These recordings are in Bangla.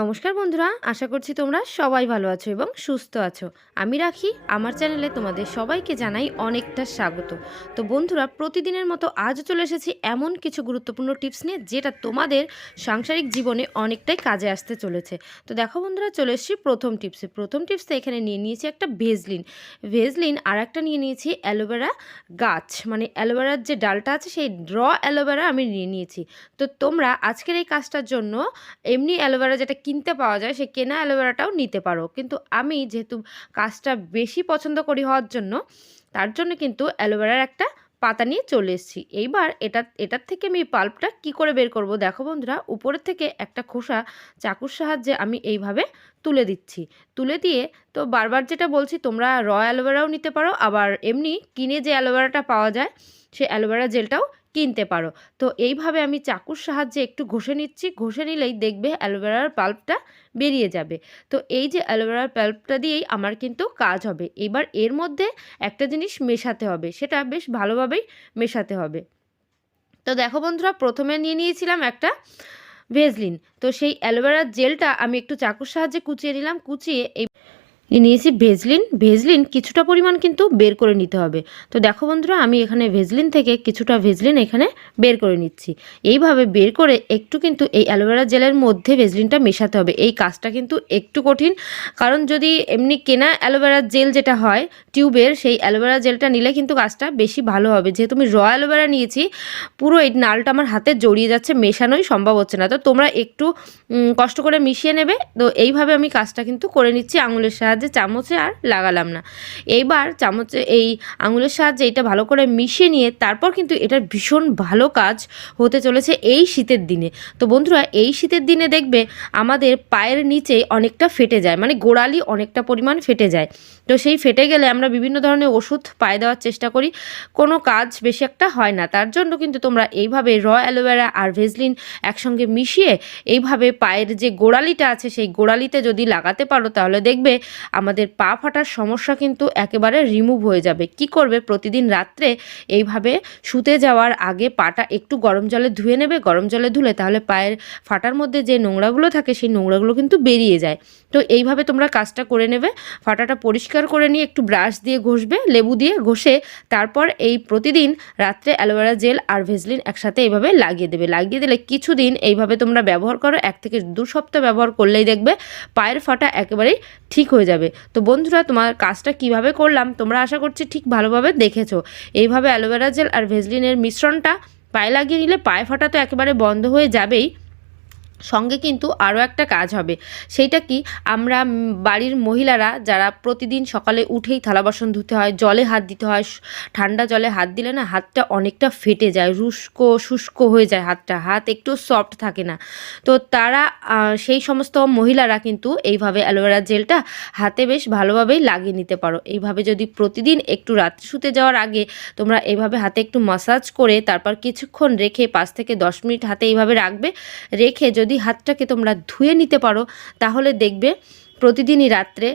নমস্কার বন্ধুরা, আশা করছি তোমরা সবাই ভালো আছো এবং সুস্থ আছো। আমি রাখি, আমার চ্যানেলে তোমাদের সবাইকে জানাই অনেকটা স্বাগত। তো বন্ধুরা, প্রতিদিনের মতো আজও চলে এসেছি এমন কিছু গুরুত্বপূর্ণ টিপস নিয়ে, যেটা তোমাদের সাংসারিক জীবনে অনেকটাই কাজে আসতে চলেছে। তো দেখো বন্ধুরা, চলে এসেছি প্রথম টিপসে। প্রথম টিপসে এখানে নিয়ে নিয়েছি একটা ভেজলিন। ভেজলিন আর একটা নিয়ে নিয়েছি অ্যালোভেরা গাছ। মানে অ্যালোভেরার যে ডালটা আছে, সেই র অ্যালোভেরা আমি নিয়ে নিয়েছি। তো তোমরা আজকের এই কাজটার জন্য এমনি অ্যালোভেরা যেটা কিনতে পাওয়া যায় সেই কেনা অ্যালোভেরাটাও নিতে পারো। কিন্তু আমি যেহেতু কাজটা বেশি পছন্দ করি হওয়ার জন্য, তার জন্য কিন্তু অ্যালোভেরার একটা পাতা নিয়ে চলে এসেছি। এইবার এটা, এটার থেকে আমি পাল্পটা কি করে বের করব দেখো বন্ধুরা, উপরের থেকে একটা খোসা চাকুর সাহায্যে আমি এইভাবে তুলে দিচ্ছি। তুলে দিয়ে তো বারবার যেটা বলছি, তোমরা র অ্যালোভেরাও নিতে পারো, আবার এমনি কিনে যে অ্যালোভেরাটা পাওয়া যায়, সে অ্যালোভেরা জেলটাও কিনতে পারো। তো এইভাবে আমি চাকুর সাহায্যে একটু ঘষে নিচ্ছি। ঘষে নিলেই দেখবে অ্যালোভেরার পাল্পটা বেরিয়ে যাবে। তো এই যে অ্যালোভেরার পাল্পটা দিয়েই আমার কিন্তু কাজ হবে। এবার এর মধ্যে একটা জিনিস মেশাতে হবে। সেটা বেশ ভালোভাবেই মেশাতে হবে। তো দেখো বন্ধুরা, প্রথমে নিয়ে নিয়েছিলাম একটা ভেজলিন। তো সেই অ্যালোভেরার জেলটা আমি একটু চাকুর সাহায্যে কুচিয়ে নিলাম। কুচিয়ে এই নিয়েছি ভেজলিন। ভেজলিন কিছুটা পরিমাণ কিন্তু বের করে নিতে হবে। তো দেখো বন্ধুরা, আমি এখানে ভেজলিন থেকে কিছুটা ভেজলিন এখানে বের করে নিচ্ছি। এইভাবে বের করে একটু কিন্তু এই অ্যালোভেরা জেলের মধ্যে ভেজলিনটা মেশাতে হবে। এই কাজটা কিন্তু একটু কঠিন, কারণ যদি এমনি কেনা অ্যালোভেরা জেল যেটা হয় টিউবের, সেই অ্যালোভেরা জেলটা নিলে কিন্তু কাজটা বেশি ভালো হবে। যেহেতু আমি র অ্যালোভেরা নিয়েছি, পুরো এই নালটা আমার হাতে জড়িয়ে যাচ্ছে, মেশানোই সম্ভব হচ্ছে না। তো তোমরা একটু কষ্ট করে মিশিয়ে নেবে। তো এইভাবে আমি কাজটা কিন্তু করে নিচ্ছি আঙুলের সাহায্যে। চামচে আর লাগালাম না। এইবার চামচে এই আঙুলের সাহায্যে এটা ভালো করে মিশিয়ে নিয়ে তারপর কিন্তু এটার ভীষণ ভালো কাজ হতে চলেছে এই শীতের দিনে। তো বন্ধুরা, এই শীতের দিনে দেখবে আমাদের পায়ের নিচে অনেকটা ফেটে যায় মানে গোড়ালি অনেকটা পরিমাণ ফেটে যায়। তো সেই ফেটে গেলে আমরা বিভিন্ন ধরনের ওষুধ পায়ে দেওয়ার চেষ্টা করি। কোনো কাজ বেশি একটা হয় না। তার জন্য কিন্তু তোমরা এইভাবে র অ্যালোভেরা আর ভেজলিন একসঙ্গে মিশিয়ে এইভাবে পায়ের যে গোড়ালিটা আছে, সেই গোড়ালিতে যদি লাগাতে পারো, তাহলে দেখবে আমাদের পা ফাটার সমস্যা কিন্তু একেবারে রিমুভ হয়ে যাবে। কি করবে? প্রতিদিন রাত্রে এইভাবে শুতে যাওয়ার আগে পাটা একটু গরম জলে ধুয়ে নেবে। গরম জলে ধুলে তাহলে পায়ের ফাটার মধ্যে যে নোংরাগুলো থাকে, সেই নোংরাগুলো কিন্তু বেরিয়ে যায়। তো এইভাবে তোমরা কাজটা করে নেবে। ফাটাটা পরিষ্কার করে নিয়ে একটু ব্রাশ দিয়ে ঘষবে, লেবু দিয়ে ঘষে তারপর এই প্রতিদিন রাত্রে অ্যালোভেরা জেল আর ভেজলিন একসাথে এইভাবে লাগিয়ে দেবে। লাগিয়ে দিলে কিছুদিন এইভাবে তোমরা ব্যবহার করো, এক থেকে দু সপ্তাহ ব্যবহার করলেই দেখবে পায়ের ফাটা একেবারেই ঠিক হয়ে যাবে। তো বন্ধুরা, তোমার কাজটা কীভাবে করলাম তোমরা আশা করছি ঠিক ভালোভাবে দেখেছ। এইভাবে অ্যালোভেরা জেল আর ভেজলিনের মিশ্রণটা পায়ে লাগিয়ে নিলে পায়ে ফাটা তো একেবারে বন্ধ হয়ে যাবেই। সঙ্গে কিন্তু আরও একটা কাজ হবে। সেইটা কি? আমরা বাড়ির মহিলারা যারা প্রতিদিন সকালে উঠেই থালা বাসন ধুতে হয়, জলে হাত দিতে হয় ঠান্ডা জলে হাত দিলে না হাতটা অনেকটা ফেটে যায়, রুস্ক, শুষ্ক হয়ে যায় হাতটা। হাত একটু সফট থাকে না। তো তারা সেই সমস্ত মহিলারা কিন্তু এইভাবে অ্যালোভেরা জেলটা হাতে বেশ ভালোভাবেই লাগিয়ে নিতে পারো। এইভাবে যদি প্রতিদিন একটু রাত্রে শুতে যাওয়ার আগে তোমরা এইভাবে হাতে একটু মাসাজ করে তারপর কিছুক্ষণ রেখে পাঁচ থেকে দশ মিনিট হাতে এইভাবে রাখবে। রেখে যদি হাতটাকে তোমরা ধুয়ে নিতে পারো তাহলে দেখবে প্রতিদিনই রাত্রে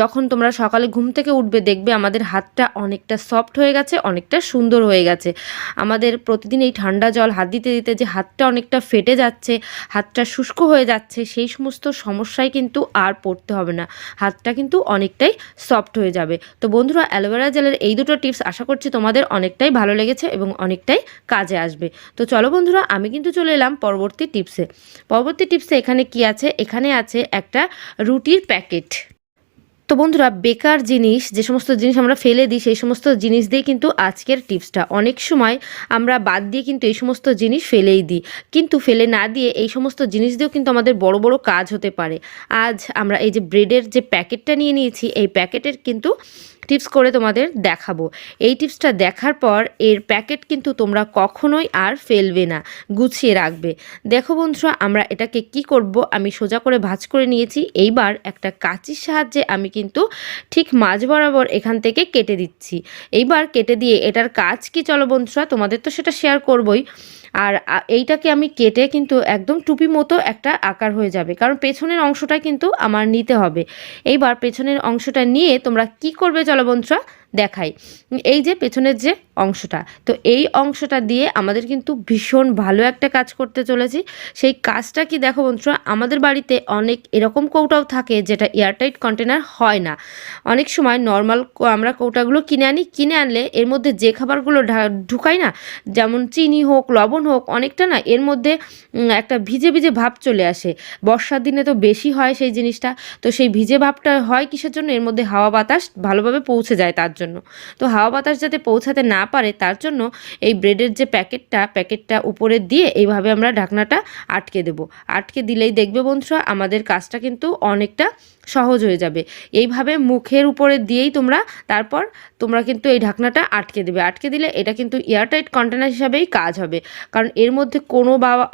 যখন তোমরা সকালে ঘুম থেকে উঠবে দেখবে আমাদের হাতটা অনেকটা সফট হয়ে গেছে, অনেকটা সুন্দর হয়ে গেছে। আমাদের প্রতিদিন এই ঠান্ডা জল হাত দিতে দিতে যে হাতটা অনেকটা ফেটে যাচ্ছে, হাতটা শুষ্ক হয়ে যাচ্ছে, সেই সমস্ত সমস্যায় কিন্তু আর পড়তে হবে না। হাতটা কিন্তু অনেকটাই সফট হয়ে যাবে। তো বন্ধুরা, অ্যালোভেরা জেলের এই দুটো টিপস আশা করছি তোমাদের অনেকটাই ভালো লেগেছে এবং অনেকটাই কাজে আসবে। তো চলো বন্ধুরা, আমি কিন্তু চলে এলাম পরবর্তী টিপসে। পরবর্তী টিপসে এখানে কি আছে? এখানে আছে একটা রুটির প্যাকেট। তো বন্ধুরা, বেকার জিনিস, যে সমস্ত জিনিস আমরা ফেলে দিই, সেই সমস্ত জিনিস দিয়ে কিন্তু আজকের টিপসটা। অনেক সময় আমরা বাদ দিয়ে কিন্তু এই সমস্ত জিনিস ফেলেই দিই। কিন্তু ফেলে না দিয়ে এই সমস্ত জিনিস দিয়েও কিন্তু আমাদের বড় বড় কাজ হতে পারে। আজ আমরা এই যে ব্রেডের যে প্যাকেটটা নিয়ে নিয়েছি, এই প্যাকেটের কিন্তু টিপস করে তোমাদের দেখাবো। এই টিপসটা দেখার পর এর প্যাকেট কিন্তু তোমরা কখনোই আর ফেলবে না, গুছিয়ে রাখবে। দেখো বন্ধুরা, আমরা এটাকে কি করব? আমি সোজা করে ভাঁজ করে নিয়েছি। এইবার একটা কাঁচির সাহায্যে আমি কিন্তু ঠিক মাঝ বরাবর এখান থেকে কেটে দিচ্ছি। এইবার কেটে দিয়ে এটার কাজ কি চলো বন্ধুরা তোমাদের তো সেটা শেয়ার করবই। আর এইটাকে আমি কেটে কিন্তু একদম টুপি মতো একটা আকার হয়ে যাবে। কারণ পেছনের অংশটা কিন্তু আমার নিতে হবে। এইবার পেছনের অংশটা নিয়ে তোমরা কি করবে চলো বন্ধুরা দেখাই। এই যে পেছনের যে অংশটা, তো এই অংশটা দিয়ে আমাদের কিন্তু ভীষণ ভালো একটা কাজ করতে চলেছি। সেই কাজটা কি দেখো বন্ধুরা, আমাদের বাড়িতে অনেক এরকম কৌটাও থাকে যেটা এয়ারটাইট কন্টেনার হয় না। অনেক সময় নর্মাল আমরা কৌটাগুলো কিনে আনি, কিনে আনলে এর মধ্যে যে খাবারগুলো ঢুকাই না, যেমন চিনি হোক, লবণ হোক, অনেকটা না এর মধ্যে একটা ভিজে ভিজে ভাব চলে আসে। বর্ষার দিনে তো বেশি হয় সেই জিনিসটা। তো সেই ভিজে ভাবটা হয় কিসের জন্য? এর মধ্যে হাওয়া বাতাস ভালোভাবে পৌঁছে যায় তার জন্য। তো হাওয়া বাতাস যাতে পৌঁছাতে না পারে তার জন্য এই ব্রেডের যে প্যাকেটটা প্যাকেটটা উপরে দিয়ে এইভাবে আমরা ঢাকনাটা আটকে দেব। আটকে দিলেই দেখবে বন্ধুরা, আমাদের কাজটা কিন্তু অনেকটা সহজ হয়ে যাবে। এইভাবে মুখের উপরে দিয়েই তোমরা তারপর তোমরা কিন্তু এই ঢাকনাটা আটকে দেবে। আটকে দিলে এটা কিন্তু এয়ারটাইট কন্টেনার হিসাবেই কাজ হবে। কারণ এর মধ্যে কোনো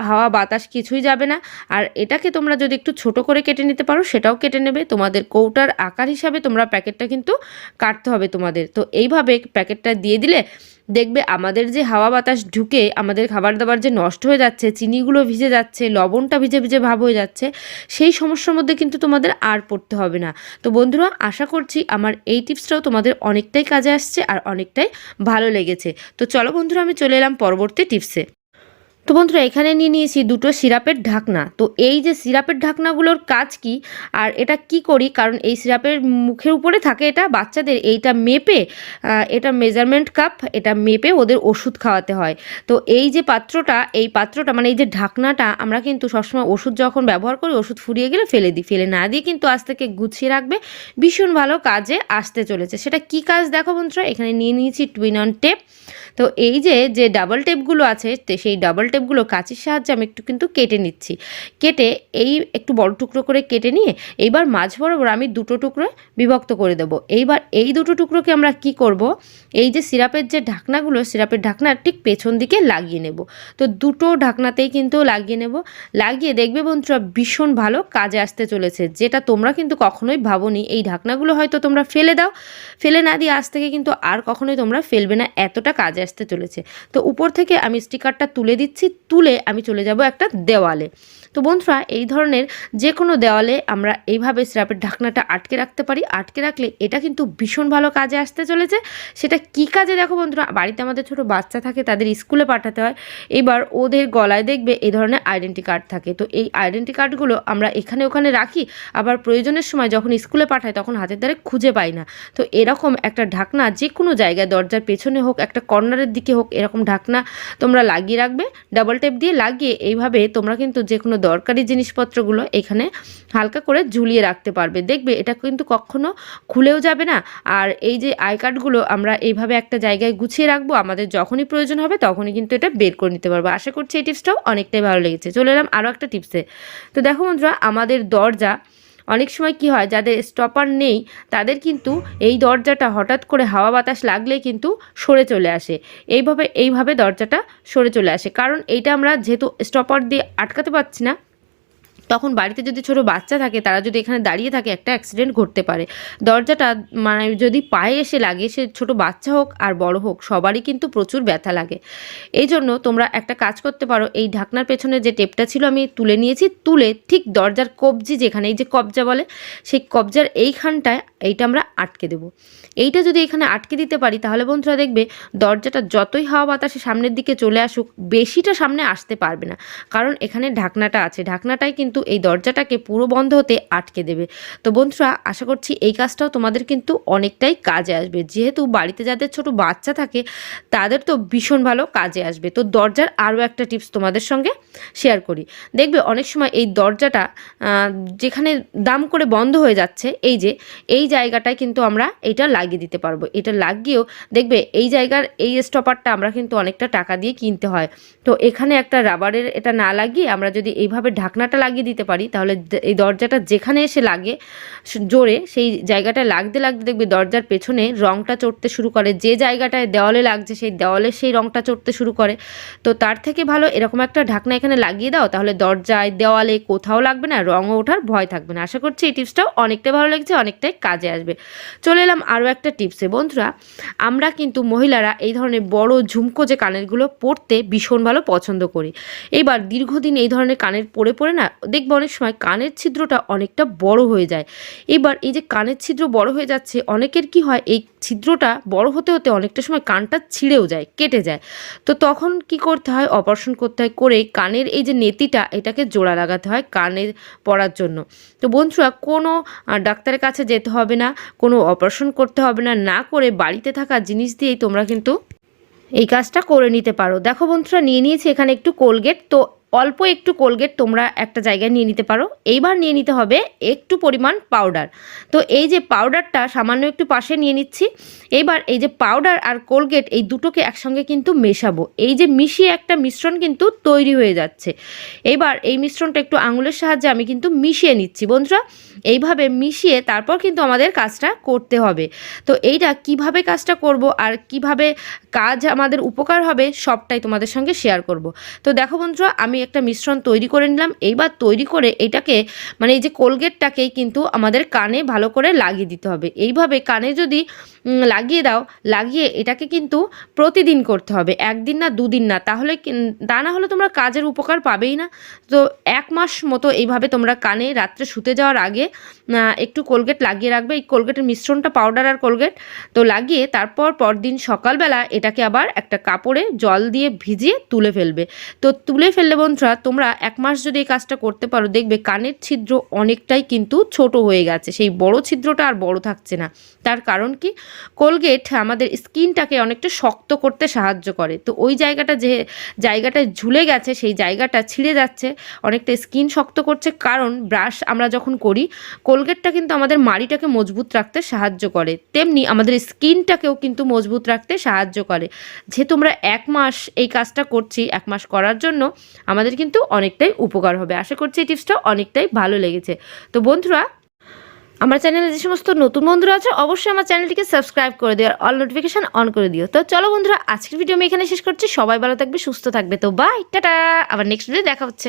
হাওয়া বাতাস কিছুই যাবে না। আর এটাকে তোমরা যদি একটু ছোট করে কেটে নিতে পারো, সেটাও কেটে নেবে। তোমাদের কৌটার আকার হিসাবে তোমরা প্যাকেটটা কিন্তু কাটতে হবে তোমাদের। তো এইভাবে প্যাকেটটা দিয়ে দিলে দেখবে আমাদের যে হাওয়া বাতাস ঢুকে আমাদের খাবার দাবার যে নষ্ট হয়ে যাচ্ছে, চিনিগুলো ভিজে যাচ্ছে, লবণটা ভিজে ভিজে ভাব হয়ে যাচ্ছে, সেই সমস্যার মধ্যে কিন্তু তোমাদের আর পড়তে হবে না। তো বন্ধুরা, আশা করছি আমার এই টিপসটাও তোমাদের অনেকটাই কাজে আসছে আর অনেকটাই ভালো লেগেছে। তো চলো বন্ধুরা, আমি চলে এলাম পরবর্তী টিপসে। তো বন্ধুরা, এখানে নিয়ে নিয়েছি দুটো সিরাপের ঢাকনা। তো এই যে সিরাপের ঢাকনাগুলোর কাজ কি আর এটা কি করি? কারণ এই সিরাপের মুখের উপরে থাকে এটা, বাচ্চাদের এইটা মেপে এটা মেজারমেন্ট কাপ এটা মেপে ওদের ওষুধ খাওয়াতে হয়। তো এই যে পাত্রটা, এই পাত্রটা মানে এই যে ঢাকনাটা, আমরা কিন্তু সবসময় ওষুধ যখন ব্যবহার করি, ওষুধ ফুরিয়ে গেলে ফেলে দিই। ফেলে না দিয়ে কিন্তু আজ থেকে গুছিয়ে রাখবে। ভীষণ ভালো কাজে আসতে চলেছে। সেটা কি কাজ? দেখো বন্ধুরা, এখানে নিয়ে নিয়েছি টুইন অন টেপ। তো এই যে যে ডাবল টেপগুলো আছে সেই ডাবল টেপগুলো কাঁচির সাহায্যে আমি একটু কিন্তু কেটে নিচ্ছি। কেটে এই একটু বড় টুকরো করে কেটে নিয়ে এইবার মাঝ বরাবর আমি দুটো টুকরো বিভক্ত করে দেব। এইবার এই দুটো টুকরোকে আমরা কি করব? এই যে সিরাপের যে ঢাকনাগুলো, সিরাপের ঢাকনা ঠিক পেছন দিকে লাগিয়ে নেব। তো দুটো ঢাকনাতেই কিন্তু লাগিয়ে নেব। লাগিয়ে দেখবে বন্ধুরা, ভীষণ ভালো কাজে আসতে চলেছে। যেটা তোমরা কিন্তু কখনোই ভাবোনি, এই ঢাকনাগুলো হয়তো তোমরা ফেলে দাও। ফেলে না দিয়ে আজ থেকে কিন্তু আর কখনোই তোমরা ফেলবে না। এতটা কাজে আসতে চলেছে। তো উপর থেকে আমি স্টিকারটা তুলে দিচ্ছি, তুলে আমি চলে যাব একটা দেওয়ালে। তো বন্ধুরা, এই ধরনের যে কোনো দেওয়ালে আমরা এইভাবে সিরাপের ঢাকনাটা আটকে রাখতে পারি। আটকে রাখলে এটা কিন্তু ভীষণ ভালো কাজে আসতে চলেছে। সেটা কি কাজে? দেখো বন্ধুরা, বাড়িতে আমাদের ছোট বাচ্চা থাকে, তাদের স্কুলে পাঠাতে হয়। এবার ওদের গলায় দেখবে এই ধরনের আইডেন্টি কার্ড থাকে। তো এই আইডেন্টি কার্ডগুলো আমরা এখানে ওখানে রাখি। আবার প্রয়োজনের সময় যখন স্কুলে পাঠাই, তখন হাতের দ্বারে খুঁজে পাই না। তো এরকম একটা ঢাকনা যে কোনো জায়গায়, দরজার পেছনে হোক, একটা কর্নারের দিকে হোক, এরকম ঢাকনা তোমরা লাগিয়ে রাখবে। ডাবল টেপ দিয়ে লাগিয়ে এইভাবে তোমরা কিন্তু যে কোনো দরকারি জিনিসপত্রগুলো এখানে হালকা করে ঝুলিয়ে রাখতে পারবে। দেখবে এটা কিন্তু কখনো খুলেও যাবে না। আর এই যে আই কার্ডগুলো আমরা এইভাবে একটা জায়গায় গুছিয়ে রাখব, আমাদের যখনই প্রয়োজন হবে তখনই কিন্তু এটা বের করে নিতে পারব। আশা করছি এই টিপসটাও অনেকটাই ভালো লেগেছে। চলে এলাম আরও একটা টিপসে। তো দেখো বন্ধুরা, আমাদের দরজা অনেক সময় কি হয়, যাদের স্টপার নেই, তাদের কিন্তু এই দরজাটা হঠাৎ করে হাওয়া বাতাস লাগলে কিন্তু সরে চলে আসে। এইভাবে এইভাবে দরজাটা সরে চলে আসে। কারণ এইটা আমরা যেহেতু স্টপার দিয়ে আটকাতে পারছি না তখন বাড়িতে যদি ছোট বাচ্চা থাকে, তারা যদি এখানে দাঁড়িয়ে থাকে, একটা অ্যাক্সিডেন্ট ঘটতে পারে। দরজাটা মানে যদি পায়ে এসে লাগে, সে ছোট বাচ্চা হোক আর বড় হোক, সবারই কিন্তু প্রচুর ব্যথা লাগে। এই জন্য তোমরা একটা কাজ করতে পারো, এই ঢাকনার পেছনে যে টেপটা ছিল আমি তুলে নিয়েছি, তুলে ঠিক দরজার কবজি যেখানে, এই যে কবজা বলে, সেই কবজার এইখানটায় এইটা আমরা আটকে দেবো। এইটা যদি এখানে আটকে দিতে পারি, তাহলে বন্ধুরা দেখবে দরজাটা যতই হাওয়া বাতাসে সামনের দিকে চলে আসুক, বেশিটা সামনে আসতে পারবে না। কারণ এখানে ঢাকনাটা আছে, ঢাকনাটাই কিন্তু এই দরজাটাকে পুরো বন্ধ হতে আটকে দেবে। তো বন্ধুরা, আশা করছি এই কাজটাও তোমাদের কিন্তু অনেকটাই কাজে আসবে। যেহেতু বাড়িতে যাদের ছোট বাচ্চা থাকে, তাদের তো ভীষণ ভালো কাজে আসবে। তো দরজার আরও একটা টিপস তোমাদের সঙ্গে শেয়ার করি। দেখবে অনেক সময় এই দরজাটা যেখানে দাম করে বন্ধ হয়ে যাচ্ছে, এই যে, এই জায়গাটায় কিন্তু আমরা এটা লাগিয়ে দিতে পারব। এটা লাগিয়েও দেখবে এই জায়গার এই স্টপারটা আমরা কিন্তু অনেকটা টাকা দিয়ে কিনতে হয়। তো এখানে একটা রাবারের এটা না লাগিয়ে আমরা যদি এইভাবে ঢাকনাটা লাগিয়ে দিতে পারি, তাহলে এই দরজাটা যেখানে এসে লাগে জোরে সেই জায়গাটায় লাগতে লাগতে দেখবে দরজার পেছনে রংটা চড়তে শুরু করে। যে জায়গাটায় দেওয়ালে লাগছে সেই দেওয়ালে সেই রংটা চড়তে শুরু করে। তো তার থেকে ভালো এরকম একটা ঢাকনা এখানে লাগিয়ে দাও, তাহলে দরজায়, দেওয়ালে কোথাও লাগবে না, রঙও ওঠার ভয় থাকবে না। আশা করছি এই টিপসটাও অনেকটাই ভালো লেগেছে, অনেকটাই কাজে আসবে। চলে এলাম আরও একটা টিপসে। বন্ধুরা, আমরা কিন্তু মহিলারা এই ধরনের বড় ঝুমকো যে কানেরগুলো পরতে ভীষণ ভালো পছন্দ করি। এইবার দীর্ঘদিন এই ধরনের কানের পরে পরে না দেখবে অনেক সময় কানের ছিদ্রটা অনেকটা বড় হয়ে যায়। এবার এই যে কানের ছিদ্র বড় হয়ে যাচ্ছে, অনেকের কি হয় এই ছিদ্রটা বড় হতে হতে অনেকটা সময় কানটা ছিঁড়েও যায়, কেটে যায়। তো তখন কি করতে হয়? অপারেশন করতে হয় করে কানের এই যে নেতিটা এটাকে জোড়া লাগাতে হয় কানে পড়ার জন্য। তো বন্ধুরা, কোনো ডাক্তারের কাছে যেতে হবে না, কোনো অপারেশন করতে হবে না না করে বাড়িতে থাকা জিনিস দিয়েই তোমরা কিন্তু এই কাজটা করে নিতে পারো। দেখো বন্ধুরা, নিয়ে নিয়েছি এখানে একটু কোলগেট। তো অল্প একটু কোলগেট তোমরা একটা জায়গায় নিয়ে নিতে পারো। এইবার নিয়ে নিতে হবে একটু পরিমাণ পাউডার। তো এই যে পাউডারটা সামান্য একটু পাশে নিয়ে নিচ্ছি। এইবার এই যে পাউডার আর কোলগেট এই দুটোকে একসঙ্গে কিন্তু মেশাবো। এই যে মিশিয়ে একটা মিশ্রণ কিন্তু তৈরি হয়ে যাচ্ছে। এইবার এই মিশ্রণটা একটু আঙুলের সাহায্যে আমি কিন্তু মিশিয়ে নিচ্ছি বন্ধুরা। এইভাবে মিশিয়ে তারপর কিন্তু আমাদের কাজটা করতে হবে। তো এইটা কীভাবে কাজটা করব আর কীভাবে কাজ আমাদের উপকার হবে সবটাই তোমাদের সঙ্গে শেয়ার করব। তো দেখো বন্ধুরা, আমি একটা মিশ্রণ তৈরি করে নিলাম। এইবার তৈরি করে এটাকে মানে এই যে কোলগেটটাকেই কিন্তু আমাদের কানে ভালো করে লাগিয়ে দিতে হবে। এইভাবে কানে যদি লাগিয়ে দাও, লাগিয়ে এটাকে কিন্তু প্রতিদিন করতে হবে। একদিন না, দুদিন না। তাহলে তা না হলে তোমরা কাজের উপকার পাবেই না। তো এক মাস মতো এইভাবে তোমরা কানে রাত্রে শুতে যাওয়ার আগে একটু কোলগেট লাগিয়ে রাখবে। এই কোলগেটের মিশ্রণটা পাউডার আর কোলগেট। তো লাগিয়ে তারপর পরদিন সকালবেলা এটাকে আবার একটা কাপড়ে জল দিয়ে ভিজিয়ে তুলে ফেলবে। তো তুলে ফেললে বন্ধুরা তোমরা এক মাস যদি এই কাজটা করতে পারো, দেখবে কানের ছিদ্র অনেকটাই কিন্তু ছোট হয়ে গেছে। সেই বড় ছিদ্রটা আর বড় থাকছে না। তার কারণ কি? কোলগেট আমাদের স্কিনটাকে অনেকটা শক্ত করতে সাহায্য করে। তো ওই জায়গাটা যে জায়গাটায় ঝুলে গেছে, সেই জায়গাটা ছিঁড়ে যাচ্ছে, অনেকটা স্কিন শক্ত করছে। কারণ ব্রাশ আমরা যখন করি কোলগেটটা কিন্তু আমাদের মাড়িটাকে মজবুত রাখতে সাহায্য করে। তেমনি আমাদের স্কিনটাকেও কিন্তু মজবুত রাখতে সাহায্য করে। যে তোমরা এক মাস এই কাজটা করছি, এক মাস করার জন্য আমাদের কিন্তু অনেকটাই উপকার হবে। আশা করছি এই টিপসটা অনেকটাই ভালো লেগেছে। তো বন্ধুরা, আমার চ্যানেলে যে সমস্ত নতুন বন্ধুরা আছে, অবশ্যই আমার চ্যানেলটিকে সাবস্ক্রাইব করে দিও আর অল নোটিফিকেশান অন করে দিও। তো চলো বন্ধুরা, আজকের ভিডিও আমি এখানে শেষ করছি। সবাই ভালো থাকবে, সুস্থ থাকবে। তো বাই টাটা! আবার নেক্সট ভিডিও দেখা হচ্ছে।